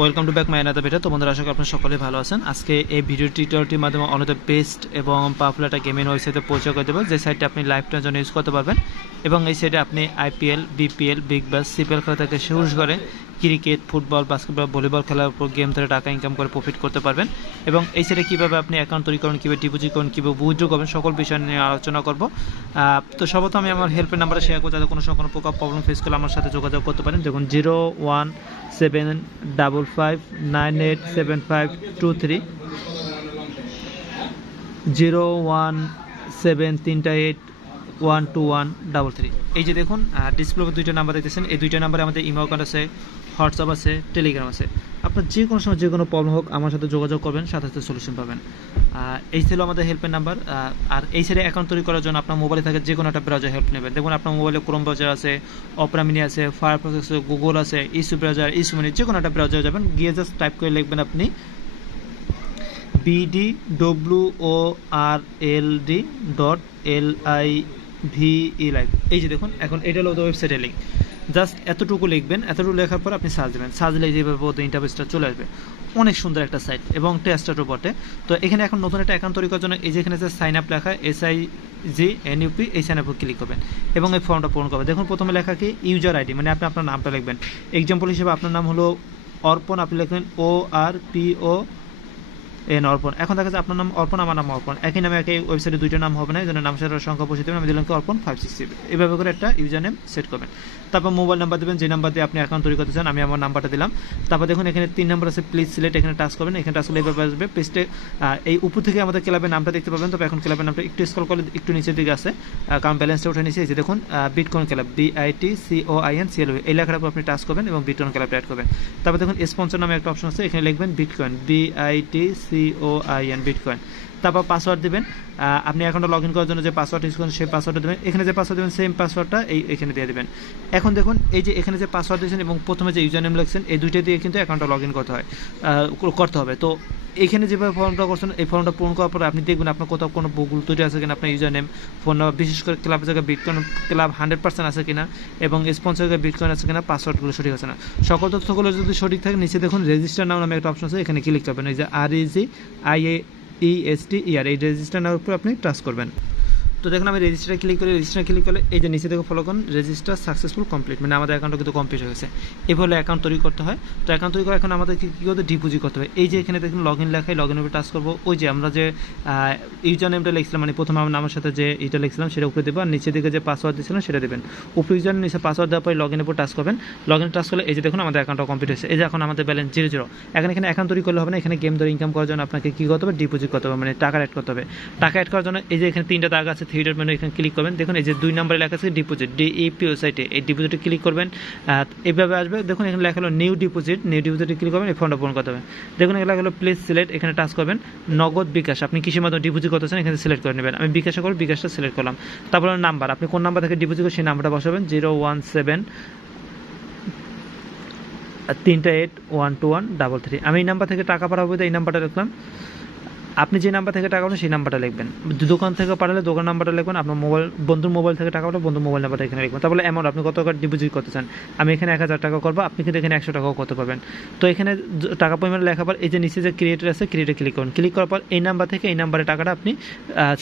Welcome to back my another video. তো বন্ধুরা, আশা করি আপনারা সকলেই ভালো আছেন। আজকে এই ভিডিও টিউটোরিয়ালটির মাধ্যমে অন দ্য বেস্ট এবং পাওয়ারফুল একটা গেমিং ওয়েবসাইটে পরিচয় করে দেবো, যে সাইটটা আপনি লাইফ টাইমের জন্য ইউজ করতে পারবেন। এবং এই সাইটে আপনি IPL, BPL, Big Bash, CPL খেলা থেকে শুরু করে ক্রিকেট, ফুটবল, বাস্কেটবল, ভলিবল খেলার উপর গেম ধরে টাকা ইনকাম করে প্রফিট করতে পারবেন। এবং এই সাইটে কীভাবে আপনি অ্যাকাউন্ট তৈরি করবেন, কীভাবে ডিপোজিট করবেন, কীভাবে উইথড্র করবেন, সকল বিষয় নিয়ে আলোচনা করব। তো সর্বপ্রথম আমি আমার হেল্পের নাম্বারটা শেয়ার করবো, যাতে কোনো সময় কোনো প্রকার প্রবলেম ফেস করলে আমার সাথে যোগাযোগ করতে পারেন। দেখুন 01755987523 017381213। এই যে দেখুন ডিসপ্লে দুইটা নাম্বার দেখতেছেন, এই দুইটা নাম্বারে আমাদের ইমেল অ্যাকাউন্ট আছে, হোয়াটসঅ্যাপ আছে, টেলিগ্রাম আছে। আপনার যে কোনো সময় যে কোনো প্রবলেম হোক আমার সাথে যোগাযোগ করবেন, সাথে সাথে সলিউশন পাবেন। এই ছিল আমাদের হেল্পের নাম্বার। আর এই সাইডে অ্যাকাউন্ট তৈরি করার জন্য আপনার মোবাইলে থাকে যে কোনো একটা ব্রাউজার হেল্প নেবেন। দেখুন আপনার মোবাইলে ক্রোম ব্রাউজার আছে, অপেরা মিনি আছে, ফায়ারফক্স আছে, গুগল আছে, ইস্যু ব্রাউজার, ইস্যু মিনি, যে কোনো একটা ব্রাউজারে যাবেন, গিয়ে জাস্ট টাইপ করে লিখবেন আপনি BDWORLD.LIVE লাইভ। এই যে দেখুন এখন এটা হলো ওয়েবসাইটের লিঙ্ক। জাস্ট এতটুকু লিখবেন, এতটুকু লেখার পর আপনি সার্চ দেবেন, সার্চ দিলে যেভাবে ইন্টারফেসটা চলে আসবে। অনেক সুন্দর একটা সাইট এবং টেস্টারও বটে। তো এখানে এখন নতুন একটা অ্যাকাউন্ট তৈরি করার জন্য এই যে এখানে যে সাইন আপ লেখা SIGNUP, এই সাইন আপে ক্লিক করবেন এবং এই ফর্মটা পূরণ করবেন। দেখুন প্রথমে লেখা কি ইউজার আইডি, মানে আপনি আপনার নামটা লিখবেন। এক্সাম্পল হিসেবে আপনার নাম হলো অর্পণ, আপনি লিখবেন ORPON অর্পণ। এখন দেখা যাচ্ছে আপনার নাম অর্পণ, আমার নাম অর্পণ, একই নামে একই ওয়েবসাইটে দুইটা নাম হবে না, এই জন্য নাম সাথে সংখ্যা বসিয়ে দেবেন। আমি দিলাম কি অর্পণ 567। এইভাবে করে একটা ইউজার নেম সেট করবেন। তারপর মোবাইল নাম্বার দেবেন, যে নাম্বার দিয়ে আপনি অ্যাকাউন্ট তৈরি করতে চান। আমি আমার নাম্বারটা দিলাম। তারপর দেখুন এখানে 3 নাম্বার আছে, প্লিজ সিলেক্ট, এখানে টাচ করবেন। এখানে টাচ করলে এইভাবে আসবে পেজটে। এই উপর থেকে আমাদের ক্লাবের নামটা দেখতে পাবেন। তবে এখন ক্লাবের নামটা একটু স্ক্রল করলে একটু নিচের দিকে আছে, কারণ ব্যালেন্সটা উঠে নিচে। এই যে দেখুন বিটকয়েন ক্লাব, BITCOINCLB, এই লেখার উপর আপনি টাচ করবেন এবং বিটকয়েন ক্লাবটা অ্যাড করবেন। তারপর দেখুন স্পন্সর নামে একটা অপশন আছে, এখানে লিখবেন বিটকয়েন, BITCOIN বিটকয়েন। তারপর পাসওয়ার্ড দেবেন। আপনি অ্যাকাউন্টে লগ ইন করার জন্য যে পাসওয়ার্ড ইউজ করেন সেই পাসওয়ার্ডটা দেবেন। এখানে যে পাসওয়ার্ড দেবেন সেম পাসওয়ার্ডটা এখানে দিয়ে দেবেন। এখন দেখুন এই যে এখানে যে পাসওয়ার্ড দিয়েছেন এবং প্রথমে যে ইউজার নেম লিখছেন, এই দুইটা দিয়ে কিন্তু অ্যাকাউন্টে লগ ইন করতে হবে। তো এখানে যেভাবে ফর্মটা করছেন, এই ফর্মটা পূরণ করার পরে আপনি দেখবেন আপনার কোথাও কোনো ভুল তৈরি আছে কিনা, আপনার ইউজার নেম, ফোন নাম্বার, বিশেষ করে ক্লাবের জায়গায় বিটকয়েন ক্লাব 100% আছে কিনা এবং স্পন্সর জায়গায় বিটকয়েন আছে কিনা, পাসওয়ার্ডগুলো সঠিক আছে না। সকল তথ্যগুলো যদি সঠিক থাকে নিচে দেখুন রেজিস্টার নাও নামে একটা অপশন আছে, এখানে ক্লিক করবেন। এই যে REGIAESTER, এই রেজিস্টার নেওয়ার উপর আপনি টাচ করবেন। তো দেখুন আমি রেজিস্টারে ক্লিক করলে এই যে নিচে থেকে ফলো করুন, রেজিস্টার সাকসেসফুল কমপ্লিট, মানে আমাদের অ্যাকাউন্টটা কিন্তু কমপ্লিট হয়ে গেছে। এভাবে অ্যাকাউন্ট তৈরি করতে হয়। তো অ্যাকাউন্ট তৈরি করে এখন আমাদের কী করতে, ডিপোজিট করতে হবে। এই যে এখানে দেখুন লগ ইন লেখায়, লগ ইনের উপরে টাচ করবো। ওই যে আমরা যে ইউজার নেমটা লিখছিলাম, মানে প্রথমে আমার নামের সাথে যে এটা লিখছিলাম সেটা উপরে দেবো, আর নিচে দিকে যে পাসওয়ার্ড দিয়েছিলাম সেটা দেবেন। উপরে ইউজার নিচে পাসওয়ার্ড দেওয়ার পরে লগ ইনের উপর টাচ করবেন। লগ ইন টাচ করলে এই যে দেখুন আমাদের অ্যাকাউন্টটা কমপ্লিট হয়েছে। এই যে এখন আমাদের ব্যালেন্স 0 এখানে অ্যাকাউন্ট তৈরি করলে হবে না, এখানে গেম ধরে ইনকাম করার জন্য আপনাকে কী করতে হবে, ডিপোজিট করতে হবে, মানে টাকা অ্যাড করতে হবে। টাকা অ্যাড করার জন্য এই যে এখানে 3টা দাগ আছে, 3 ডট মেনু, এখানে ক্লিক করবেন। দেখুন এই যে 2 নম্বরে লেখা আছে ডিপোজিট, DEPO সাইটে, এই ডিপোজিটে ক্লিক করবেন। এইভাবে আসবে। দেখুন এখানে লেখা হলো নিউ ডিপোজিটে ক্লিক করবেন, এই ফর্মটা পূরণ করতে হবে। দেখুন এখানে লেখা হলো প্লিজ সিলেক্ট, এখানে টাচ করবেন। নগদ, বিকাশ, আপনি কিসের মাধ্যমে ডিপোজিট করতেছেন এখানে সিলেক্ট করে নেবেন। আমি বিকাশে করব, বিকাশটা সিলেক্ট করলাম। তারপর নাম্বার, আপনি কোন নাম্বার থেকে ডিপোজিট করেন সেই নাম্বারটা বসাবেন, 017381213। আমি এই নাম্বার থেকে টাকা পাঠাবো, এই নাম্বারটা লিখলাম। আপনি যে নাম্বার থেকে টাকা পাঠাবেন সেই নাম্বারটা লিখবেন। দোকান থেকে পাঠালে দোকান নাম্বারটা লিখবেন। আপনার বন্ধুর মোবাইল থেকে টাকা পাঠালে বন্ধুর মোবাইল নাম্বারটা এখানে লিখবেন। তারপরে অ্যামাউন্ট, আপনি কত টাকা ডিপোজিট করতে চান। আমি এখানে 1000 টাকা করবো, আপনি কিন্তু এখানে 100 টাকাও করতে পারবেন। তো এখানে টাকা পরিমাণ লেখার পর এই যে নিচে যে ক্রিয়েটার আছে, ক্রিয়েটে ক্লিক করুন। ক্লিক করার পর এই নাম্বার থেকে এই নাম্বারে টাকাটা আপনি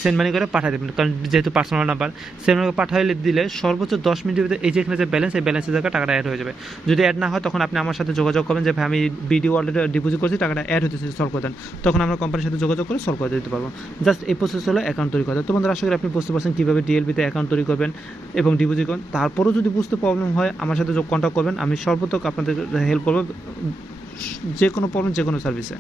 সেন্ড মানি করে পাঠিয়ে দেবেন, কারণ যেহেতু পার্সোনাল নাম্বার। সেন্ড মানি পাঠাইলে দিলে সর্বোচ্চ 10 মিনিটের ভিতরে এই যে এখানে যে ব্যালেন্স, এই ব্যালেন্সের জায়গায় টাকাটা অ্যাড হয়ে যাবে। যদি অ্যাড না হয় তখন আপনি আমার সাথে যোগাযোগ করবেন, যে ভাই আমি BD ওয়ালেটে ডিপোজিট করছি, টাকাটা অ্যাড হতেছে, সলভ করে দেন। তখন আমরা কোম্পানির সাথে যোগাযোগ করে সলভ করে দিতে পারবো। জাস্ট এই প্রসেস হলো অ্যাকাউন্ট তৈরি করা। তো বন্ধুরা, আশা করি আপনি বুঝতে পারছেন কীভাবে DLB-তে অ্যাকাউন্ট তৈরি করবেন এবং ডিপোজিট করবেন। তারপরেও যদি বুঝতে প্রবলেম হয় আমার সাথে কন্ট্যাক্ট করবেন, আমি সর্বতক আপনাদের হেল্প করবো, যে কোনো প্রবলেম, যে কোনো সার্ভিসে।